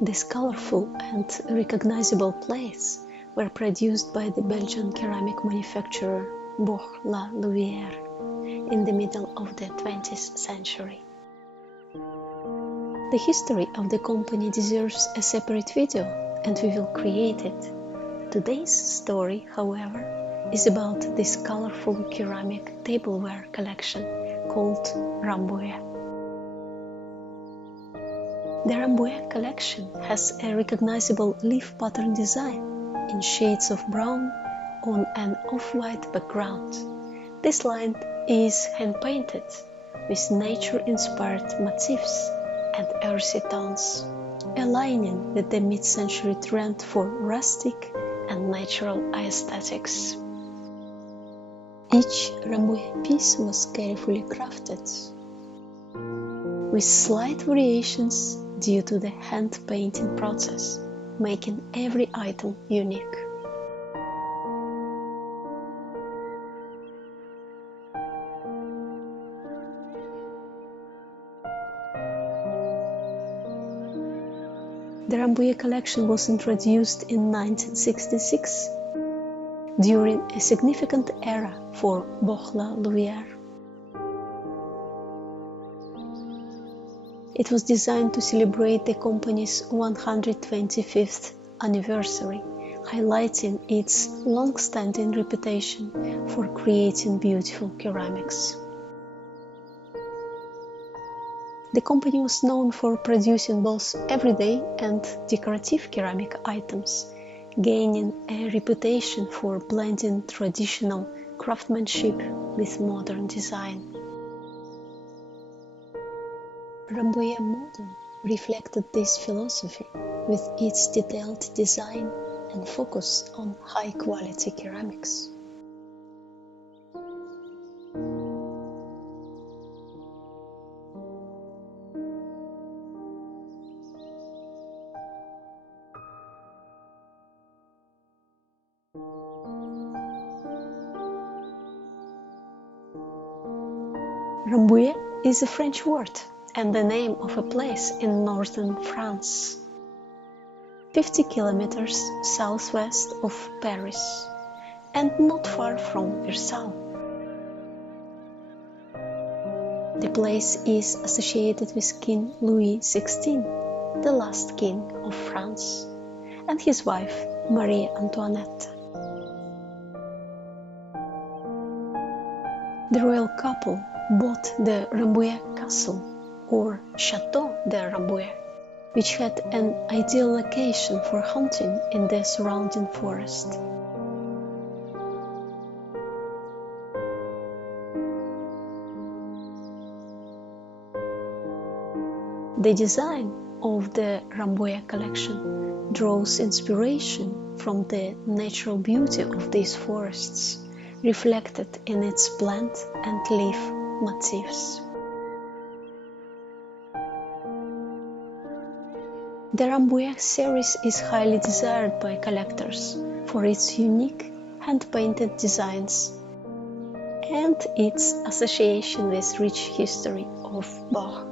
These colorful and recognizable plates were produced by the Belgian ceramic manufacturer Boch La Louvière in the middle of the 20th century. The history of the company deserves a separate video, and we will create it. Today's story, however, is about this colorful ceramic tableware collection called Rambouillet. The Rambouillet collection has a recognizable leaf pattern design in shades of brown on an off-white background. This line is hand-painted with nature-inspired motifs and earthy tones, aligning with the mid-century trend for rustic and natural aesthetics. Each Rambouillet piece was carefully crafted, with slight variations due to the hand-painting process, making every item unique. The Rambouillet collection was introduced in 1966 during a significant era for Boch La Louvière. It was designed to celebrate the company's 125th anniversary, highlighting its long-standing reputation for creating beautiful ceramics. The company was known for producing both everyday and decorative ceramic items, gaining a reputation for blending traditional craftsmanship with modern design. Rambouillet Modern reflected this philosophy with its detailed design and focus on high-quality ceramics. Rambouillet is a French word and the name of a place in northern France, 50 kilometers southwest of Paris and not far from Versailles. The place is associated with King Louis XVI, the last king of France, and his wife Marie Antoinette. The royal couple bought the Rambouillet castle, or Château de Rambouillet, which had an ideal location for hunting in the surrounding forest. The design of the Rambouillet collection draws inspiration from the natural beauty of these forests, reflected in its plant and leaf motifs. The Rambouillet series is highly desired by collectors for its unique hand-painted designs and its association with rich history of Boch.